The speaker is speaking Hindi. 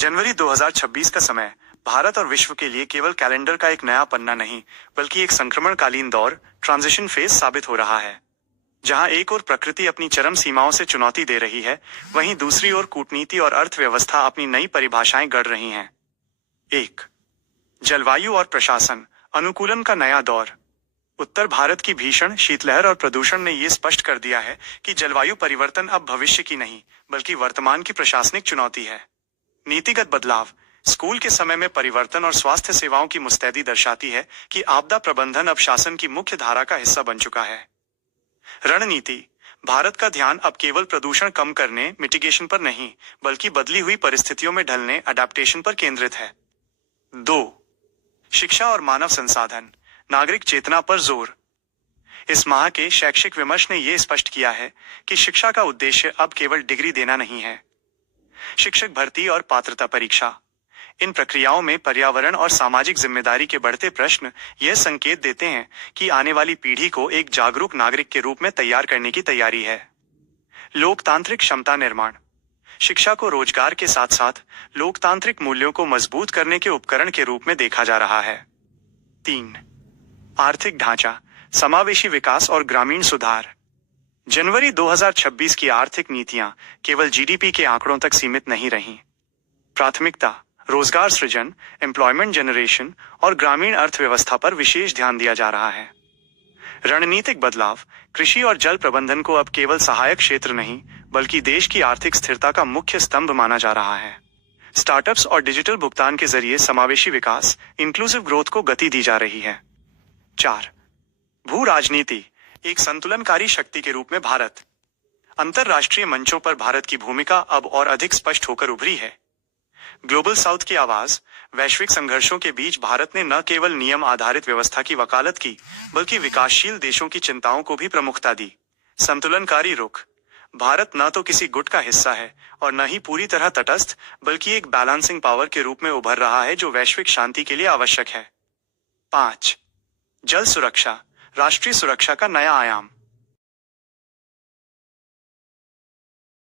जनवरी 2026 का समय भारत और विश्व के लिए केवल कैलेंडर का एक नया पन्ना नहीं, बल्कि एक संक्रमणकालीन दौर, ट्रांजिशन फेज साबित हो रहा है। जहां एक ओर प्रकृति अपनी चरम सीमाओं से चुनौती दे रही है, वहीं दूसरी ओर कूटनीति और अर्थव्यवस्था अपनी नई परिभाषाएं गढ़ रही हैं। एक, जलवायु और प्रशासन अनुकूलन का नया दौर। उत्तर भारत की भीषण शीतलहर और प्रदूषण ने ये स्पष्ट कर दिया है कि जलवायु परिवर्तन अब भविष्य की नहीं, बल्कि वर्तमान की प्रशासनिक चुनौती है। नीतिगत बदलाव, स्कूल के समय में परिवर्तन और स्वास्थ्य सेवाओं की मुस्तैदी दर्शाती है कि आपदा प्रबंधन अब शासन की मुख्य धारा का हिस्सा बन चुका है। रणनीति, भारत का ध्यान अब केवल प्रदूषण कम करने, मिटिगेशन पर नहीं, बल्कि बदली हुई परिस्थितियों में ढलने, अडेप्टेशन पर केंद्रित है। 2, शिक्षा और मानव संसाधन, नागरिक चेतना पर जोर। इस माह के शैक्षिक विमर्श ने यह स्पष्ट किया है कि शिक्षा का उद्देश्य अब केवल डिग्री देना नहीं है। शिक्षक भर्ती और पात्रता परीक्षा, इन प्रक्रियाओं में पर्यावरण और सामाजिक जिम्मेदारी के बढ़ते प्रश्न यह संकेत देते हैं कि आने वाली पीढ़ी को एक जागरूक नागरिक के रूप में तैयार करने की तैयारी है। लोकतांत्रिक क्षमता निर्माण, शिक्षा को रोजगार के साथ साथ लोकतांत्रिक मूल्यों को मजबूत करने के उपकरण के रूप में देखा जा रहा है। 3, आर्थिक ढांचा, समावेशी विकास और ग्रामीण सुधार। जनवरी 2026 की आर्थिक नीतियां केवल जीडीपी के आंकड़ों तक सीमित नहीं रहीं। प्राथमिकता रोजगार सृजन, एम्प्लॉयमेंट जनरेशन और ग्रामीण अर्थव्यवस्था पर विशेष ध्यान दिया जा रहा है। रणनीतिक बदलाव, कृषि और जल प्रबंधन को अब केवल सहायक क्षेत्र नहीं, बल्कि देश की आर्थिक स्थिरता का मुख्य स्तंभ माना जा रहा है। स्टार्टअप्स और डिजिटल भुगतान के जरिए समावेशी विकास, इंक्लूसिव ग्रोथ को गति दी जा रही है। 4, भू राजनीति, एक संतुलनकारी शक्ति के रूप में भारत। अंतरराष्ट्रीय मंचों पर भारत की भूमिका अब और अधिक स्पष्ट होकर उभरी है। ग्लोबल साउथ की आवाज, वैश्विक संघर्षों के बीच भारत ने न केवल नियम आधारित व्यवस्था की वकालत की, बल्कि विकासशील देशों की चिंताओं को भी प्रमुखता दी। संतुलनकारी रुख, भारत न तो किसी गुट का हिस्सा है और न ही पूरी तरह तटस्थ, बल्कि एक बैलेंसिंग पावर के रूप में उभर रहा है जो वैश्विक शांति के लिए आवश्यक है। 5, जल सुरक्षा, राष्ट्रीय सुरक्षा का नया आयाम।